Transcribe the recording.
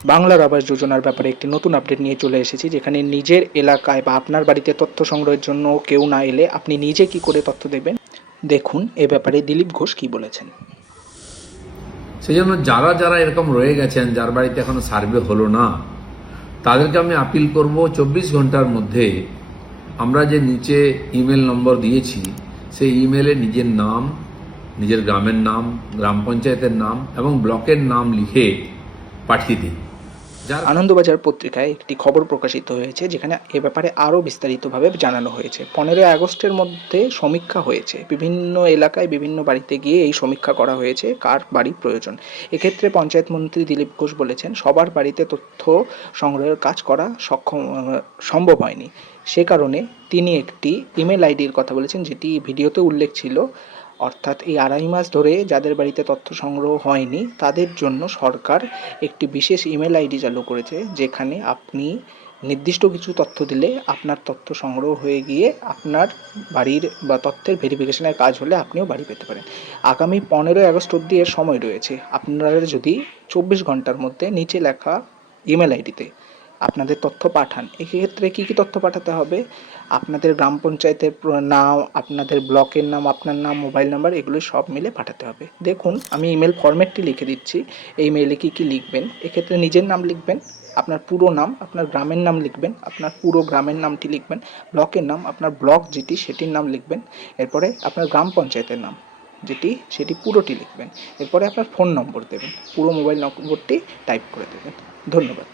বাংলার আবাস যোজনার ব্যাপারে একটি নতুন আপডেট নিয়ে চলে এসেছি, যেখানে নিজের এলাকায় বা আপনার বাড়িতে তথ্য সংগ্রহের জন্য কেউ না এলে আপনি নিজে কি করে তথ্য দেবেন, দেখুন এ ব্যাপারে দিলীপ ঘোষ কি বলেছেন। সেই জন্য যারা যারা এরকম রয়ে গেছেন, যার বাড়িতে এখনো সার্ভে হলো না, তাদেরকে আমি আপিল করব 24 ঘন্টার মধ্যে আমরা যে নিচে ইমেল নম্বর দিয়েছি সেই ইমেলে নিজের নাম, নিজের গ্রামের নাম, গ্রাম পঞ্চায়েতের নাম এবং ব্লকের নাম লিখে পাঠিয়ে দিন। যার আনন্দবাজার পত্রিকায় একটি খবর প্রকাশিত হয়েছে, যেখানে এ ব্যাপারে আরও বিস্তারিতভাবে জানানো হয়েছে। 15ই আগস্টের মধ্যে সমীক্ষা হয়েছে, বিভিন্ন এলাকায় বিভিন্ন বাড়িতে গিয়ে এই সমীক্ষা করা হয়েছে কার বাড়ি প্রয়োজন। এক্ষেত্রে পঞ্চায়েত মন্ত্রী দিলীপ ঘোষ বলেছেন সবার বাড়িতে তথ্য সংগ্রহের কাজ করা সম্ভব হয়নি। সে কারণে তিনি একটি ইমেল আইডির কথা বলেছেন, যেটি ভিডিওতে উল্লেখ ছিল। অর্থাৎ এই 2.5 মাস ধরে যাদের বাড়িতে তথ্য সংগ্রহ হয়নি তাদের জন্য সরকার একটি বিশেষ ইমেল আইডি চালু করেছে, যেখানে আপনি নির্দিষ্ট কিছু তথ্য দিলে আপনার তথ্য সংগ্রহ হয়ে গিয়ে আপনার বাড়ির বা তথ্যের ভেরিফিকেশনের কাজ হলে আপনিও বাড়ি পেতে পারেন। আগামী 15ই আগস্ট অবধি এর সময় রয়েছে। আপনারা যদি 24 ঘন্টার মধ্যে নিচে লেখা ইমেল আইডিতে আপনাদের তথ্য পাঠান। এক্ষেত্রে কী কী তথ্য পাঠাতে হবে? আপনাদের গ্রাম পঞ্চায়েতের নাম, আপনাদের ব্লকের নাম, আপনার নাম, মোবাইল নাম্বার, এগুলো সব মিলে পাঠাতে হবে। দেখুন আমি ইমেল ফরম্যাটটি লিখে দিচ্ছি। এই মেইলে কী কী লিখবেন: এক্ষেত্রে নিজের নাম লিখবেন, আপনার পুরো নাম, আপনার গ্রামের নাম লিখবেন, আপনার পুরো গ্রামের নামটি লিখবেন, ব্লকের নাম, আপনার ব্লক যেটি সেটির নাম লিখবেন, এরপরে আপনার গ্রাম পঞ্চায়েতের নাম যেটি সেটি পুরোটি লিখবেন, এরপরে আপনার ফোন নম্বর দেবেন, পুরো মোবাইল নম্বরটি টাইপ করে দেবেন। ধন্যবাদ।